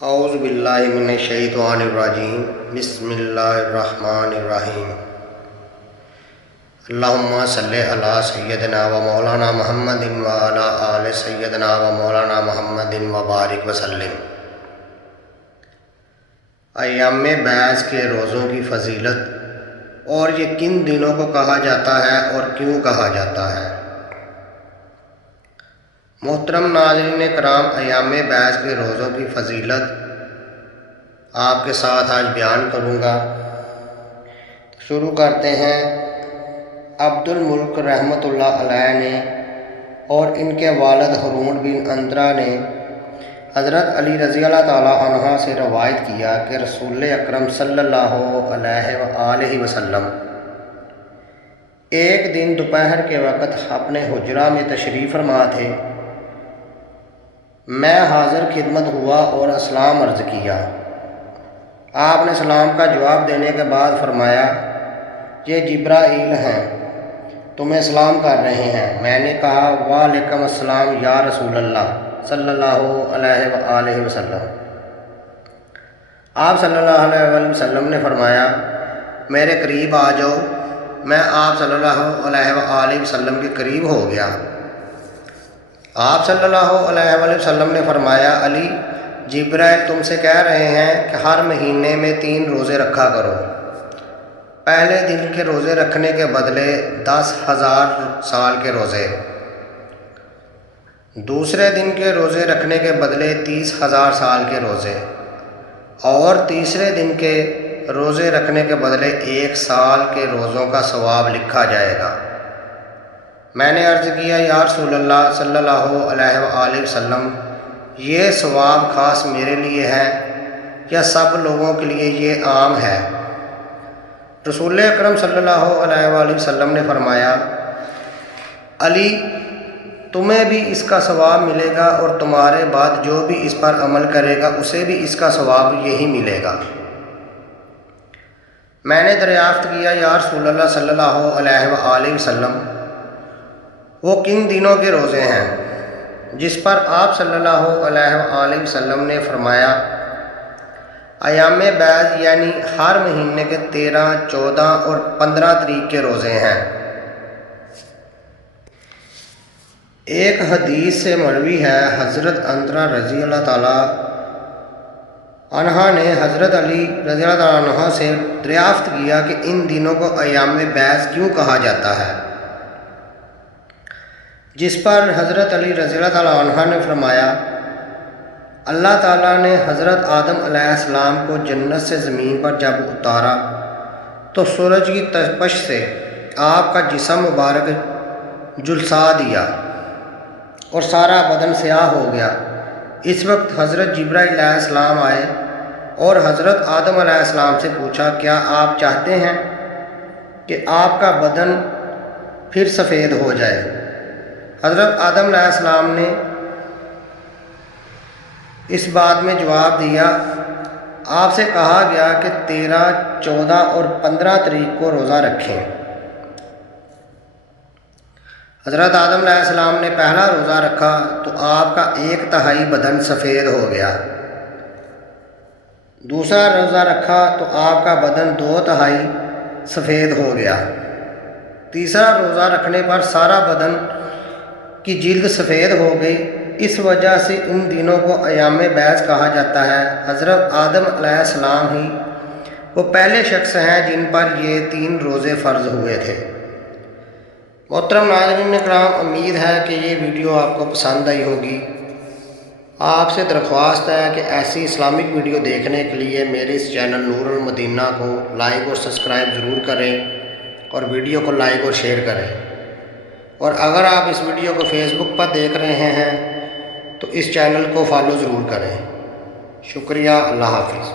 اعوذ باللہ من الشیطان الرجیم بسم اللہ الرحمن الرحیم اللہم صلی علی سیدنا و مولانا محمد و علی آل سیدنا و مولانا محمد و بارک وسلم۔ ایام بعض کے روزوں کی فضیلت اور یہ کن دنوں کو کہا جاتا ہے اور کیوں کہا جاتا ہے۔ محترم ناظرین کرام، ایام بعض کے روزوں کی فضیلت آپ کے ساتھ آج بیان کروں گا۔ شروع کرتے ہیں۔ عبد الملک رحمۃ اللہ علیہ نے اور ان کے والد ہارون بن اندرا نے حضرت علی رضی اللہ تعالیٰ عنہ سے روایت کیا کہ رسول اکرم صلی اللہ علیہ وآلہ وسلم ایک دن دوپہر کے وقت اپنے حجرہ میں تشریف فرما تھے۔ میں حاضر خدمت ہوا اور اسلام عرض کیا۔ آپ نے سلام کا جواب دینے کے بعد فرمایا، یہ جبرائیل ہیں، تمہیں سلام کر رہے ہیں۔ میں نے کہا، وعلیکم السلام یا رسول اللہ صلی اللہ علیہ وآلہ وسلم۔ آپ صلی اللہ علیہ وآلہ وسلم نے فرمایا، میرے قریب آ جاؤ۔ میں آپ صلی اللہ علیہ وآلہ وسلم کے قریب ہو گیا۔ آپ صلی اللہ علیہ وآلہ وسلم نے فرمایا، علی، جبرائیل تم سے کہہ رہے ہیں کہ ہر مہینے میں 3 روزے رکھا کرو۔ پہلے دن کے روزے رکھنے کے بدلے 10,000 سال کے روزے، دوسرے دن کے روزے رکھنے کے بدلے 30,000 سال کے روزے، اور تیسرے دن کے روزے رکھنے کے بدلے 1 سال کے روزوں کا ثواب لکھا جائے گا۔ میں نے عرض کیا، یا رسول اللہ صلی اللہ علیہ وآلہ وسلم، یہ ثواب خاص میرے لیے ہے یا سب لوگوں کے لیے یہ عام ہے؟ رسول اکرم صلی اللہ علیہ وآلہ وسلم نے فرمایا، علی، تمہیں بھی اس کا ثواب ملے گا اور تمہارے بعد جو بھی اس پر عمل کرے گا اسے بھی اس کا ثواب یہی ملے گا۔ میں نے دریافت کیا، یا رسول اللہ صلی اللہ علیہ وآلہ وسلم، وہ کن دنوں کے روزے ہیں؟ جس پر آپ صلی اللہ علیہ وآلہ وسلم نے فرمایا، ایام بعض یعنی ہر مہینے کے 13، 14 اور 15 تاریخ کے روزے ہیں۔ ایک حدیث سے مروی ہے، حضرت اندرا رضی اللہ تعالیٰ عنہ نے حضرت علی رضی اللہ تعالیٰ عنہ سے دریافت کیا کہ ان دنوں کو ایام بعض کیوں کہا جاتا ہے؟ جس پر حضرت علی رضی اللہ تعالیٰ عنہ نے فرمایا، اللہ تعالیٰ نے حضرت آدم علیہ السلام کو جنت سے زمین پر جب اتارا تو سورج کی تپش سے آپ کا جسم مبارک جھلسا دیا اور سارا بدن سیاہ ہو گیا۔ اس وقت حضرت جبرائیل علیہ السلام آئے اور حضرت آدم علیہ السلام سے پوچھا، کیا آپ چاہتے ہیں کہ آپ کا بدن پھر سفید ہو جائے؟ حضرت آدم علیہ السلام نے اس بات میں جواب دیا، آپ سے کہا گیا کہ 13، 14 اور 15 تاریخ کو روزہ رکھیں۔ حضرت آدم علیہ السلام نے پہلا روزہ رکھا تو آپ کا 1/3 بدن سفید ہو گیا۔ دوسرا روزہ رکھا تو آپ کا بدن 2/3 سفید ہو گیا۔ تیسرا روزہ رکھنے پر سارا بدن کی جلد سفید ہو گئی۔ اس وجہ سے ان دنوں کو ایام بعض کہا جاتا ہے۔ حضرت آدم علیہ السلام ہی وہ پہلے شخص ہیں جن پر یہ 3 روزے فرض ہوئے تھے۔ محترم ناظرین کرام، امید ہے کہ یہ ویڈیو آپ کو پسند آئی ہوگی۔ آپ سے درخواست ہے کہ ایسی اسلامک ویڈیو دیکھنے کے لیے میرے اس چینل نور المدینہ کو لائک اور سبسکرائب ضرور کریں اور ویڈیو کو لائک اور شیئر کریں۔ اور اگر آپ اس ویڈیو کو فیس بک پر دیکھ رہے ہیں تو اس چینل کو فالو ضرور کریں۔ شکریہ، اللہ حافظ۔